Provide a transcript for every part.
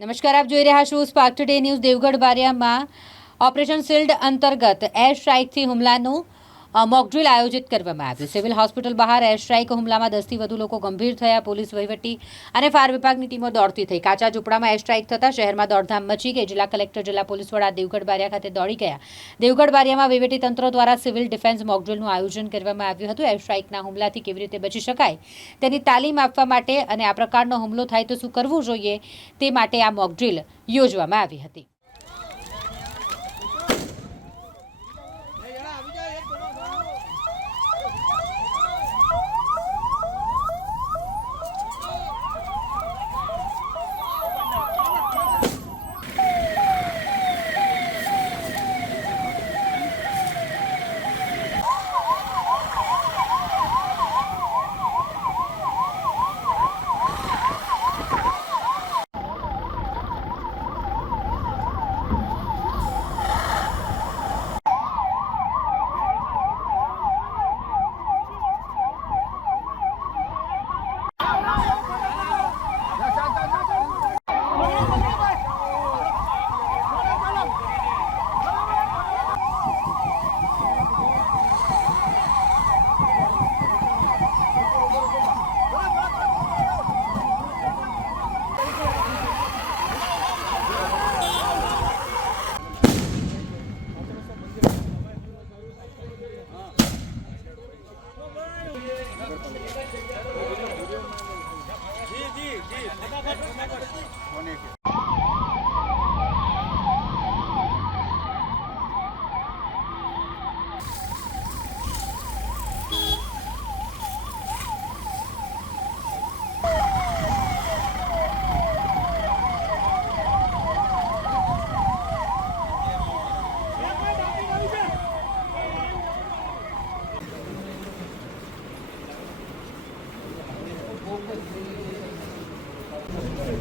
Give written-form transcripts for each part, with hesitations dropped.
નમસ્કાર, આપ જોઈ રહ્યા છો સ્પાર્ક ટુડે ન્યૂઝ. દેવગઢ બારિયામાં ઓપરેશન શિલ્ડ અંતર્ગત એર સ્ટ્રાઇકથી હુમલાનું મોકડ્રીલ આયોજિત કરવામાં આવ્યું. સિવિલ હોસ્પિટલ બહાર એર સ્ટ્રાઇક હુમલામાં 10થી વધુ લોકો ગંભીર થયા. પોલીસ, વહીવટી અને ફાયર વિભાગની ટીમો દોડતી થઈ. કાચા ઝૂંપડામાં એર સ્ટ્રાઇક થતાં શહેરમાં દોડધામ મચી ગઈ. જિલ્લા કલેક્ટર, જિલ્લા પોલીસ વડા દેવગઢ બારિયા ખાતે દોડી ગયા. દેવગઢ બારિયામાં વહીવટી તંત્ર દ્વારા સિવિલ ડિફેન્સ મોકડ્રીલનું આયોજન કરવામાં આવ્યું હતું. એર સ્ટ્રાઇકના હુમલાથી કેવી રીતે બચી શકાય તેની તાલીમ આપવા માટે અને આ પ્રકારનો હુમલો થાય તો શું કરવું જોઈએ તે માટે આ મોકડ્રીલ યોજવામાં આવી હતી.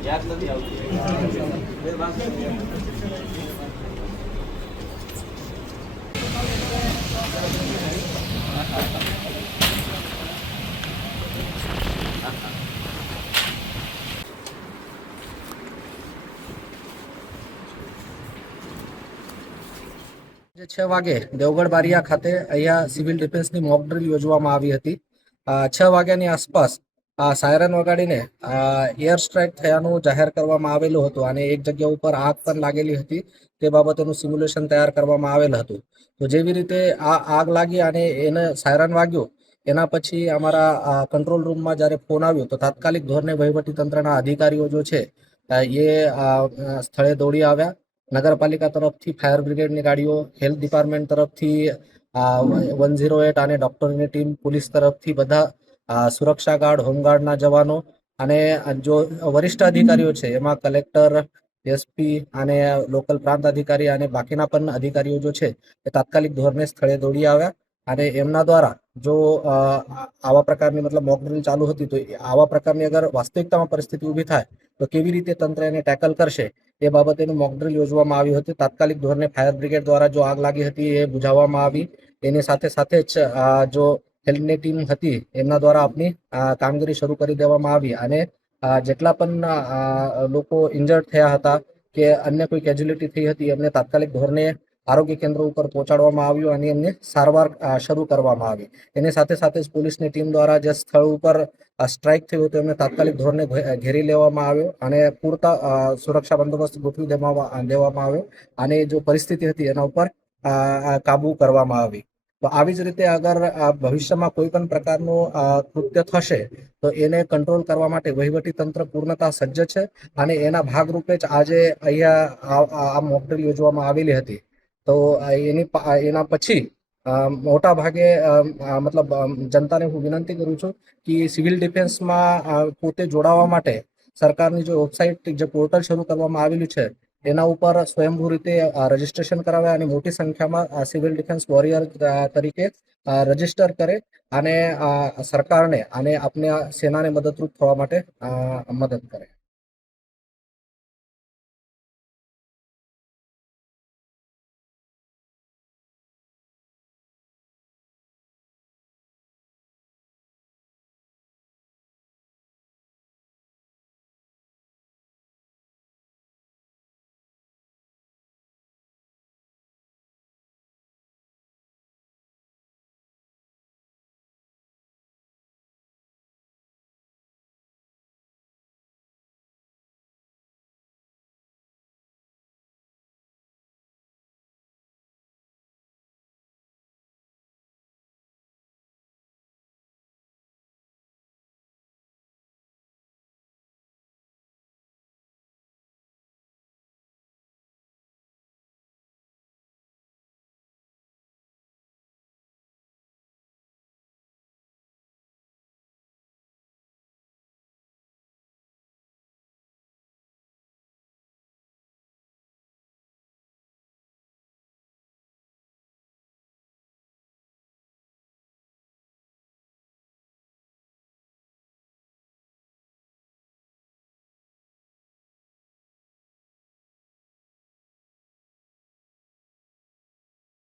યાદ નથી આવતું. જે 6 વાગે દેવગઢ બારિયા ખાતે અહીંયા સિવિલ ડિફેન્સની મોક ડ્રીલ યોજવામાં આવી હતી. 6 વાગ્યાની આસપાસ સાયરન વગાડીને એર સ્ટ્રાઇક થયાનું જાહેર કરવામાં આવેલું હતું અને એક જગ્યા ઉપર આગ પણ લાગેલી હતી. તે બાબતેનું સિમ્યુલેશન તૈયાર કરવામાં આવેલ હતું. તો જેવી રીતે આ આગ લાગી અને એને સાયરન વાગ્યું, એના પછી અમારા કંટ્રોલ રૂમમાં જ્યારે ફોન આવ્યો તો તાત્કાલિક ધોરણે વહીવટી તંત્રના અધિકારીઓ જો છે એ સ્થળે દોડી આવ્યા. નગરપાલિકા તરફથી ફાયર બ્રિગેડની ગાડીઓ, હેલ્થ ડિપાર્ટમેન્ટ તરફથી 108 અને ડોક્ટરની ટીમ, પોલીસ તરફથી બધા સુરક્ષા ગાર્ડ, હોમગાર્ડના જવાનો અને જો વરિષ્ઠ અધિકારીઓ છે એમાં કલેક્ટર, એસપી અને લોકલ પ્રાંત અધિકારી અને બાકીના પણ અધિકારીઓ જો છે એ તાત્કાલિક ધોરણે સ્થળે દોડી આવ્યા અને એમના દ્વારા જો આવા પ્રકારની મોક ડ્રીલ ચાલુ હતી તો આવા પ્રકારની અગર વાસ્તવિકતામાં પરિસ્થિતિ ઊભી થાય તો કેવી રીતે તંત્ર એને ટેકલ કરશે એ બાબતેનું મોક ડ્રીલ યોજવામાં આવ્યું હતું. તાત્કાલિક ધોરણે ફાયર બ્રિગેડ દ્વારા જો આગ લાગી હતી એ બુઝાવવામાં આવી. એની સાથે સાથે જ જો હેલ્થની ટીમ હતી એમના દ્વારા આપની કામગીરી શરૂ કરી દેવામાં આવી અને જેટલા પણ લોકો ઇન્જર્ડ થયા હતા કે અન્ય કોઈ કેઝ્યુલિટી થઈ હતી એમને તાત્કાલિક ધોરણે આરોગ્ય કેન્દ્ર ઉપર પહોંચાડવામાં આવ્યું અને એમને સારવાર શરૂ કરવામાં આવી. એની સાથે સાથે જ પોલીસની ટીમ દ્વારા જે સ્થળ ઉપર સ્ટ્રાઇક થયું હતું એમને તાત્કાલિક ધોરણે ઘેરી લેવામાં આવ્યો અને પૂરતા સુરક્ષા બંદોબસ્ત ગોઠવી દેવામાં આવ્યો અને જો પરિસ્થિતિ હતી એના ઉપર કાબુ કરવામાં આવી. તો આવી જ રીતે અગર ભવિષ્યમાં કોઈ પણ પ્રકારનું કૃત્ય થશે તો એને કંટ્રોલ કરવા માટે વહીવટી તંત્ર પૂર્ણતઃ સજ્જ છે અને એના ભાગરૂપે જ આજે અહીંયા આ મોક ડ્રીલ યોજવામાં આવેલી હતી. તો એના પછી મોટા ભાગે જનતાને હું વિનંતી કરું છું કે સિવિલ ડિફેન્સમાં પોતે જોડાવા માટે સરકારની જે વેબસાઇટ, જે પોર્ટલ શરૂ કરવામાં આવેલું છે એના ઉપર સ્વયંભૂ રીતે રજીસ્ટ્રેશન કરાવે અને મોટી સંખ્યામાં સિવિલ ડિફેન્સ વોરિયર તરીકે રજીસ્ટર કરે અને સરકારને અને આપને સેનાને મદદરૂપ થવા માટે મદદ કરે.